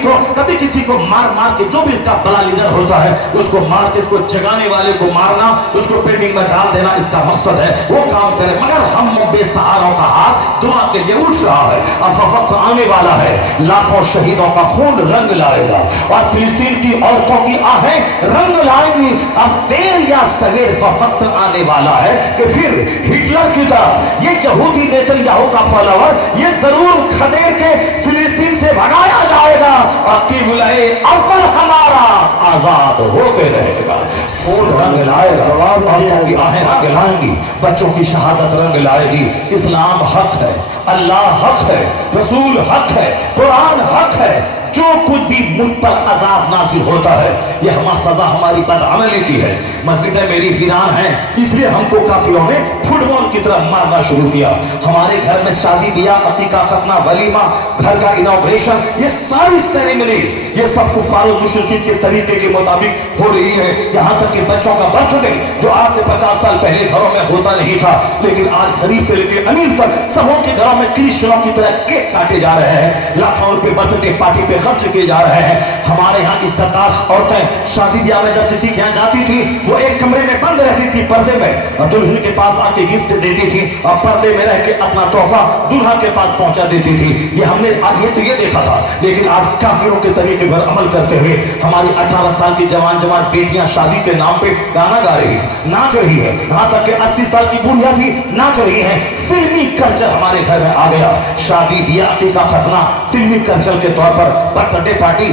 कभी किसी को मार मार के, जो भी इसका बड़ा लीडर होता है उसको मार के, इसको जगाने वाले को मारना, उसको पेंडिंग में डाल देना इसका मकसद है, वो काम करे। मगर हम बेसहारों का हाथ दुआ के लिए उठ रहा है। अब वक्त आने वाला है, लाखों शहीदों का खून रंग लाएगा और फिलिस्तीन की औरतों की आहें रंग लाएंगी। अब देर या सवेर वक्त आने वाला है कि फिर हिटलर की तरह ये यहूदी नेतन्याहू का फॉलोवर ये जरूर खदेड़ के फिलिस्तीन से भगाया जाएगा और क़िबला-ए अव्वल हमारा आजाद होके रहेगा। खून रंग लाएगा, औरतों की आहें रंग लाएंगी, बच्चों की शहादत रंग लाएगी। इस्लाम हक है, अल्लाह हक है, रसूल हक है, कुरान हक है। जो कुछ भी मुझ पर अजाब नाज़िल होता है यह सजा हमारी बदअमली की है। मस्जिदें मेरी वीरान हैं, इसलिए हमको काफिरों ने फुटबॉल की तरफ मारना शुरू किया। हमारे घर में शादी ब्याह, अकीका, खतना, वलीमा, घर का इनॉग्रेशन, ये सारी सेरेमनी ये सब कुफ्फारुल मुशरिकीन के तरीके के मुताबिक हो रही है। यहाँ तक कि बच्चों का बर्थडे जो आज से 50 साल पहले घरों में होता नहीं था, लेकिन आज गरीब से लेकर अमीर तक सबों के घरों में क्रिश्चियनों की तरह केक काटे जा रहे हैं, लाखों रुपए बर्थडे पार्टी पे खर्च किए जा रहे हैं। हमारे यहाँ इज्जतदार औरतें शादी ब्याह में जब किसी के यहाँ जाती थी वो एक कमरे में बंद रहती थी पर्दे में, और दुल्हन के पास आके गिफ्ट देती थी और पर्दे में रह के अपना तोहफा दुल्हा के पास पहुंचा देती थी। ये हमने ये देखा था। लेकिन आज काफिरों के तरीके पर अमल करते हुए हमारी 18 साल की जवान जवान बेटियां शादी के नाम पे गाना गा रही है, नाच रही है, यहाँ तक कि 80 साल की बुढ़िया भी नाच रही है। फिल्मी कल्चर हमारे घर में आ गया। शादी ब्याह का खतना फिल्मी कल्चर के तौर पर, बर्थडे पार्टी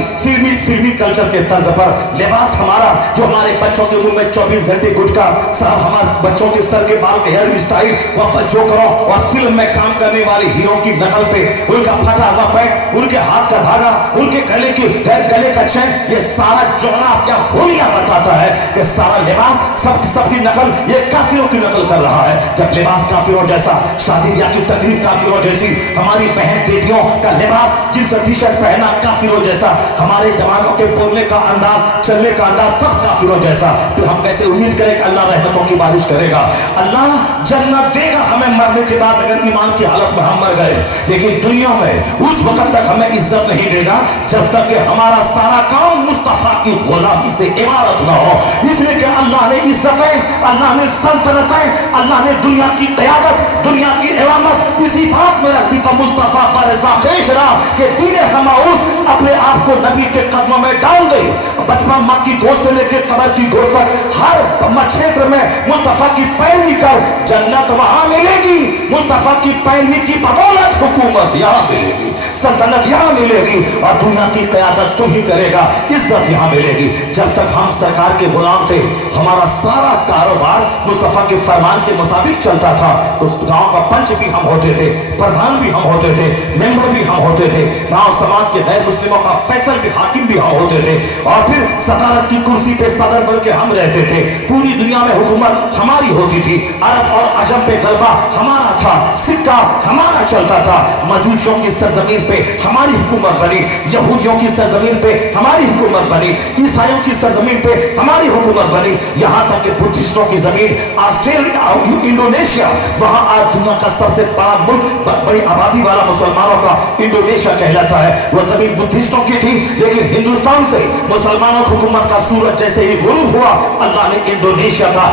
फिल्मी कल्चर के तर्ज पर, लिबास हमारा जो हमारे बच्चों के मुंह में 24 घंटे गुटखा, साहब हमारे बच्चों के सर के बाल के हेयर स्टाइल, वह बच्चों करो और फिल्म में काम करने वाले हीरो की नकल पे उनका फटा हुआ पैंट, उनके हाथ का धागा, उनके गले का चैन, ये सारा जोग्राफिया भूलिया बताता है कि सारा लिबास सबकी नकल ये काफिरों की नकल कर रहा है। जब लिबास काफिरों जैसा, शादी ब्याह की तकरीब काफिरों जैसी, हमारी बहन बेटियों का लिबास जींस टी शर्ट पहनना काफिरों जैसा, हमारे जवानों के बोलने का अंदाज, चलने का अंदाज सब काफिरों जैसा, फिर हम कैसे उम्मीद करें कि अल्लाह रहमतों की बारिश करेगा? अल्लाह जन्नत देगा हमें मरने के बाद अगर ईमान की हालत में हम मर गए, लेकिन दुनिया में उस वक्त तक हमें इज्जत नहीं देगा जब तक कि हमारा सारा काम मुस्तफा की गुलामी से इबारत ना हो। इसलिए कि अल्लाह ने इज्जतें, अल्लाह ने सल्तनतें, अल्लाह ने दुनिया की क़यादत, दुनिया की इमामत इसी बात में रख दी पर मुस्तफा पर ऐसा खेश रहा कि दीने हमाउस अपने आप को नबी के कदमों में डाल दे। बचपन माँ की गोद से लेकर कब्र की गोद तक हर क्षेत्र में मुस्तफा की पैरवी कर, जन्नत वहां मिलेगी। मुस्तफा की पैरवी की बदौलत हुकूमत यहाँ मिलेगी, सल्तनत यहाँ मिलेगी और दुनिया की क़यादत तुम ही करेगा, इज्जत यहाँ मिलेगी। जब तक हम सरकार के गुलाम थे, हमारा सारा कारोबार मुस्तफा के फरमान के मुताबिक चलता था, तो उस गांव का पंच भी हम होते थे, प्रधान भी हम होते थे, मेंबर भी हम होते थे, गांव समाज के गैर मुस्लिमों का फैसल भी, हाकिम भी हम होते थे, और फिर सदारत की कुर्सी पे सदर बन के हम रहते थे। पूरी दुनिया में हुकूमत हमारी होती थी, अरब और अजम पे गलबा हमारा था, सिक्का हमारा चलता था। मजूसियों की सरजमीन पे हमारी हुकूमत बनी, यहूदियों की सरजमीन पे हमारी हुकूमत बनी, ईसाइयों की सरजमीन पे हमारी हुकूमत बनी, यहाँ तक कि बुद्धिस्टों की जमीन ऑस्ट्रेलिया, इंडोनेशिया, वहाँ आज दुनिया का सबसे बड़ा मुल्क, बड़ी आबादी वाला मुसलमानों का इंडोनेशिया कहलाता है, वो जमीन बुद्धिस्टों की थी। लेकिन हिंदुस्तान से मुसलमानों की हुकूमत का सूरज जैसे ही गुरूब हुआ, अल्लाह ने इंडोनेशिया का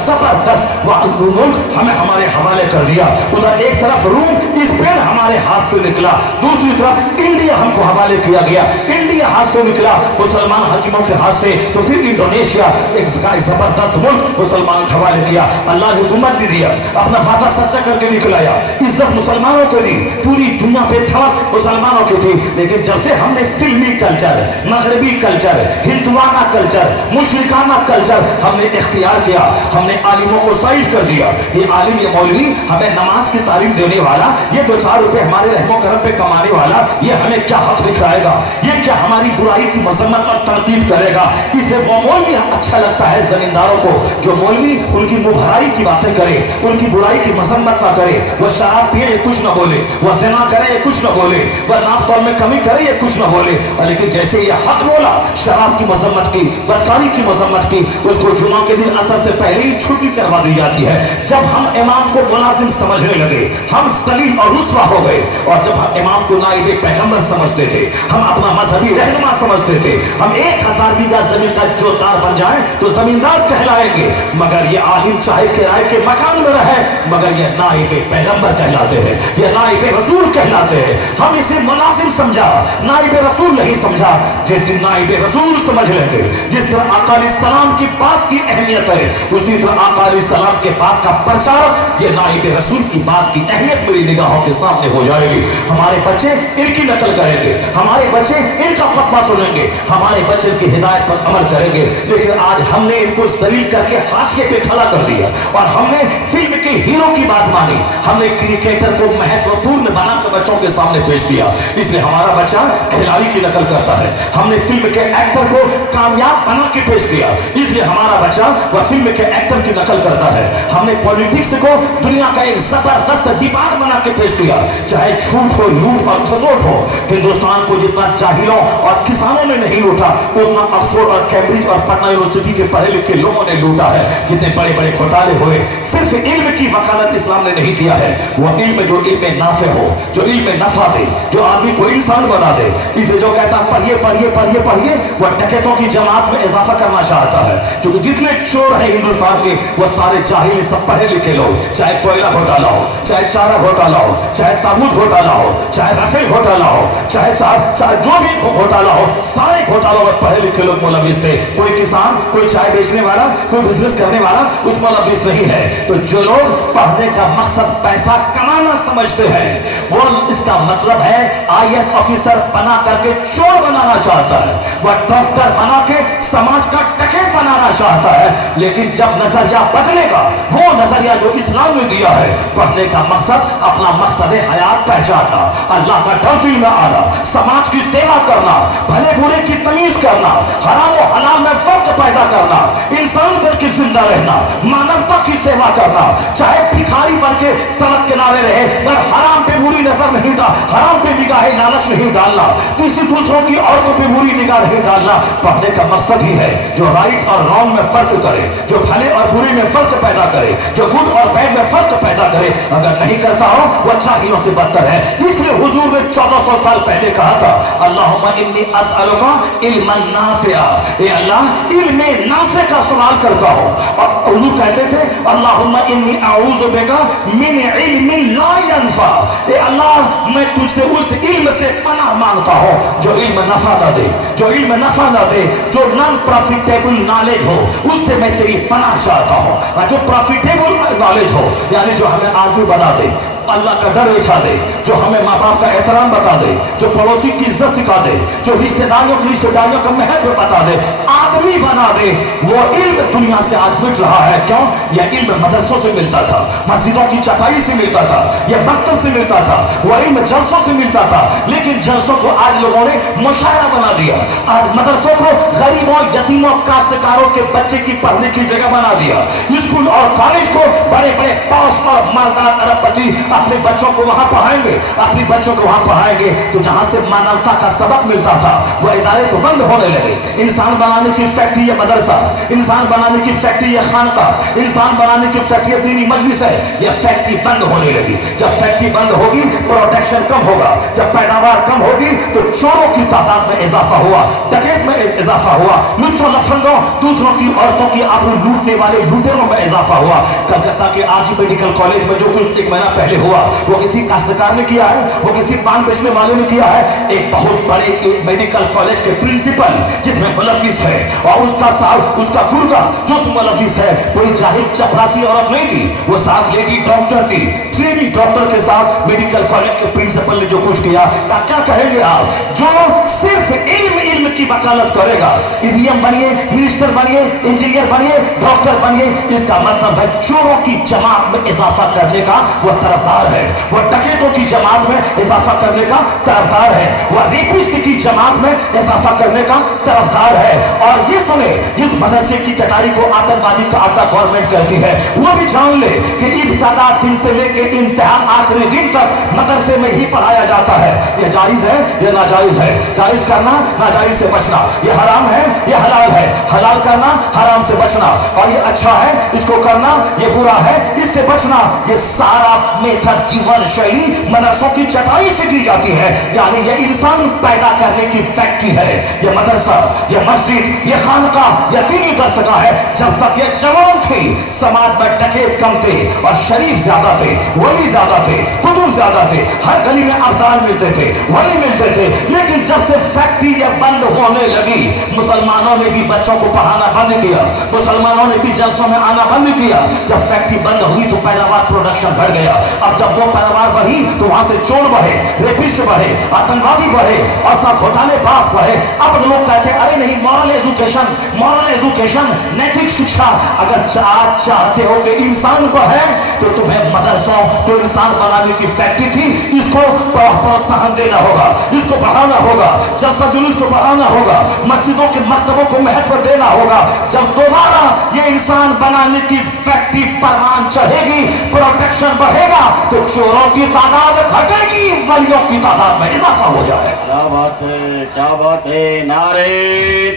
जबरदस्त मुल्क हमें हमारे हवाले कर दिया। उधर एक तरफ रूम, स्पेन हमारे हाथ से निकला, दूसरी तरफ इंडिया हमको हवाले किया गया, इंडिया हाथ से निकला मुसलमान हकीमों के हाथ से, तो फिर इंडोनेशिया एक जबरदस्त मुल्क मुसलमान के हवाले किया। अल्लाह ने हुकूमत दे दिया, अपना वादा सच्चा करके निकलाया, इज्जत मुसलमानों को दी, पूरी दुनिया पे था मुसलमानों की थी। लेकिन जब से हमने फिल्मी कल्चर, मगरबी कल्चर, हिंदुआना कल्चर, मुशरिकाना कल्चर हमने इख्तियार किया, हमने आलिमों को साइड कर दिया कि आलिम ये मौलवी हमें नमाज की तालीम देने वाला, ये 2-4 रुपए हमारे रहमो करम पे कमाने वाला, ये हमें क्या हक दिखाएगा, ये क्या हमारी बुराई की मजम्मत और तनकीद करेगा। इसे वो मौलवी अच्छा लगता है जमींदारों को जो मौलवी उनकी मुभराई की बातें करे, उनकी बुराई की मजम्मत ना करे, वो शराब पिए ये कुछ ना बोले, वह ज़िना करे ये कुछ ना बोले, वह नाप तौल में कमी करे ये कुछ ना बोले। लेकिन जैसे ये हक बोला शराब की मजम्मत की, बदकारी की मजम्मत की, उसको जुमा के दिन असर से पहले ही छुट्टी करवा दी जाती है। जब हम इमाम को मुलाजिम समझने लगे, हम सलीम और रुस्वा हो गए, और जब हम इमाम को नाइब पैगंबर समझते थे, हम अपना मजहबी रहनुमा समझते थे। हम 1000 बीघा जमीन का जोतदार बन जाएं तो जमींदार कहलाएंगे, मगर ये आलिम चाहे किराए के मकान में रहे, मगर ये नाइब पैगंबर कहलाते हैं, ये नाइब रसूल कहलाते हैं। हम इसे मुनासिब समझा, नाइब रसूल नहीं समझा। जिस दिन नाइब रसूल समझ लेंगे, जिस तरह आका अलैहिस्सलाम की बात की अहमियत है, उसी तरह आका अलैहिस्सलाम के बात का प्रचार, ये नाइब रसूल की बात की अहमियत मेरी निगाहों के सामने हो जाएगी। हमारे बच्चे इनकी नकल करेंगे, हमारे बच्चे इनका खुतबा सुनेंगे, हमारे बच्चे की हिदायत पर अमल करेंगे। लेकिन आज हमने इनको जलील करके हाशिए पे खड़ा कर दिया और हमने फिल्म के हीरो की बात मानी, हमने क्रिकेटर को महत्वपूर्ण बनाकर बच्चों के सामने पेश किया, इसलिए हमारा बच्चा खिलाड़ी की नकल करता है। हमने फिल्म के एक्टर को कामयाब बना के पेश किया, इसलिए हमारा बच्चा वह फिल्म के एक्टर की नकल करता है। हमने पॉलिटिक्स को दुनिया का एक जबरदस्त डिपार्ट बना के पेश किया, चाहे झूठ हो, लूट और खसोट हो। हिंदुस्तान को जितना जाहिलों और किसानों ने नहीं लूटा, उतना ऑक्सफोर्ड और कैम्ब्रिज और पटना यूनिवर्सिटी के पढ़े लिखे लोगों ने लूटा है। जितने बड़े बड़े घोटाले हुए, सिर्फ इल्म की वकालत इस्लाम ने नहीं किया है, वह इल्म जो इल्म नाफे हो, जो इल्म नफा दे, जो आदमी को इंसान बना दे। इसलिए जो कहता पढ़िए पढ़िए पढ़िए पढ़िए, वह डकैतों की जमात में इजाफा करना चाहता है। क्योंकि जितने चोर हैं हिंदुस्तान के, वह सारे जाहिल सब पढ़े लिखे लोग, चाहे कोयला घोटाला हो, चाहे चारा घोटाला हो, चाहे ताबूत घोटाला हो, चाहे राफेल घोटाला हो, चाहे जो भी घोटाला हो, सारे घोटालों में पढ़े लिखे लोग मुलविस थे। कोई किसान, कोई चाय बेचने वाला, कोई बिजनेस करने वाला उस मुलविस नहीं है। तो जो लोग पढ़ने का मकसद पैसा कमाना समझते हैं, वो इसका मतलब है IAS ऑफिसर बना करके चोर बनाना चाहता है, वह डॉक्टर बना के समाज का डकैत बनाना चाहता है। लेकिन जब नजरिया बदलेगा, वो नजरिया जो इस्लाम ने दिया है, पढ़ने का मकसद अपना मकसद हयात पहचानना, अल्लाह का डर दिल में आना, समाज की सेवा करना, भले बुरे की तमीज करना, हराम और हलाल में फर्क पैदा करना, इंसान बन के जिंदा रहना, मानवता की सेवा करना। चाहे भिखारी बन के सड़क किनारे रहे, पर हराम पे बुरी नजर नहीं डाल, हराम पे निगाहें लालच नहीं डालना, किसी दूसरों की औरतों पे बुरी निगाह नहीं डालना। पढ़ने का मकसद ही है जो राइट और रॉन्ग में फर्क करे, जो भले और बुरे में फर्क पैदा करे, जो गुड और बैड में फर्क पैदा करे। अगर नहीं करता हो, वह जाहिलों से बदतर है। इसलिए हुजूर ने 1400 साल पहले कहा था, अल्लाहुम्मा इन्नी अस्अलुका इल्मन नाफिआ, ए अल्लाह इल्म नाफे का सवाल करता हूं। और हुजूर कहते थे, अल्लाहुम्मा इन्नी अऊज़ु बिका मिन इल्मिन ला यनफा, ए अल्लाह मैं तुझसे उस इल्म से पनाह मांगता हूं जो इल्म नफा ना दे, जो इल्म नफा ना दे, जो नॉन प्रॉफिटेबल नॉलेज हो, उससे मैं तेरी पनाह चाहता हूं। जो प्रॉफिटेबल नॉलेज हो, यानी जो हमें आदमी बना दे, अल्लाह का डर बिठा दे, जो हमें माँ बाप का एहतराम बता दे, जो पड़ोसी की इज्जत सिखा दे, जो रिश्तेदारियों का महत्व बता दे, आदमी बना दे, वो इल्म दुनिया से आज मिट रहा है। क्यों? यह इल्म मदरसों से मिलता था, मस्जिदों की चटाई से मिलता था, यह मकतब से मिलता था, वह इल्म जलसों से मिलता था। लेकिन जलसों को आज लोगों ने मुशायरा बना दिया, आज मदरसों को गरीबों, यतीमों, काश्तकारों के बच्चे की पढ़ने की जगह बना दिया। स्कूल और कॉलेज को बड़े बड़े पॉश और मालदार अरबपति अपने बच्चों को वहां पढ़ाएंगे, अपनी बच्चों को वहां पढ़ाएंगे। तो जहां से मानवता का सबक मिलता था, वह इदारे तो बंद होने लगे। इंसान बनाने की फैक्ट्री ये मदरसा, इंसान बनाने की फैक्ट्री ये खानका, इंसान बनाने की फैक्ट्री दीनी मजलिस है, यह फैक्ट्री बंद होने लगी। जब फैक्ट्री बंद होगी, प्रोडक्शन कम होगा, जब पैदावार कम होगी, तो चोरों की तादाद में इजाफा हुआ, डकैत में इजाफा हुआ, लुच्चों लफंगों, दूसरों की औरतों की आबरू लूटने वाले लुटेरों में इजाफा हुआ। कलकत्ता के आरजी मेडिकल कॉलेज में जो कुछ एक महीना पहले हुआ, वो किसी काश्तकार ने किया है, वो किसी पान बेचने वाले ने किया है। एक बहुत बड़े मेडिकल कॉलेज के प्रिंसिपल, जिसमें मुलविस है, और उसका साहब, उसका गुर्गा जो मुलविस है, कोई जाहिल चपरासी औरत नहीं थी, वो साहब लेडी डॉक्टर थी। ट्रेनी डॉक्टर के साथ मेडिकल कॉलेज के प्रिंसिपल ने जो कुछ किया, क्या कहेंगे आप? जो सिर्फ इल्म की वकालत करेगा, ईवीएम बनिए, मिनिस्टर बनिए, इंजीनियर बनिए, डॉक्टर बनिए, इसका मतलब है चोरों की जमात में इजाफा करने का वह तरफदार है, वह डकैतों की जमात में इजाफा करने का तरफदार है, वह रेपिस्ट की जमात में इजाफा करने का तरफदार है। और ये सुने, जिस मदरसे की चटाई को आतंकवादी का अड्डा गवर्नमेंट कहती है, वो भी जान ले कि इब्तिदा दिन से लेके इंतहा आखिरी दिन तक मदरसे में ही पढ़ाया जाता है। ये जायज है, ये नाजायज है, जायज करना, नाजायज से बचना, ये हराम है, ये हलाल है, हलाल करना, हराम से बचना, और ये अच्छा है, इसको करना, ये बुरा है, इससे बचना, ये सारा मेथड जीवन शैली मदरसों की चटाई से की जाती है। यानी ये इंसान पैदा करने की फैक्ट्री है। ये मदरसा, ये मस्जिद, ये खानकाह, ये दीनी दरसगाह है। जब तक ये जवान थी, समाज में डकैत कम थे और शरीफ ज्यादा थे, वली ज्यादा थे, कुतुब ज्यादा थे, हर गली में अब्दाल मिलते थे, वली मिलते थे। लेकिन जब से फैक्ट्री ये बंद होने लगी, मुसलमानों ने भी बच्चों को पढ़ाना बंद किया, मुसलमानों ने भी जलसों में आना बंद किया। जब फैक्ट्री बंद हुई तो पैदावार प्रोडक्शन बढ़ गया। अब जब वो पैदावार बढ़ी तो वहां से चोर बढ़े, रेपिस्ट बढ़े, आतंकवादी बढ़े और सब घोटाले पास बढ़े। अब लोग कहते हैं अरे नहीं, मॉरल एजुकेशन, मॉरल एजुकेशन, नैतिक शिक्षा। अगर आज चाहते हो कि इंसान बढ़े तो तुम्हें मदरसों तो इंसान बनाने की फैक्ट्री थी, इसको प्रोत्साहन देना होगा, इसको बढ़ाना होगा, जलसा जुलूस को बढ़ाना होगा, मस्जिदों के मकतबों को महत्व देना होगा। जब दोबारा ये इंसान बनाने की फैक्ट्री परवान चढ़ेगी, प्रोटेक्शन बढ़ेगा, तो चोरों की तादाद घटेगी, वलियों की तादाद में इजाफा हो जाएगा। क्या बात है, क्या बात है, नारे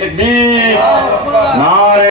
तकबीर।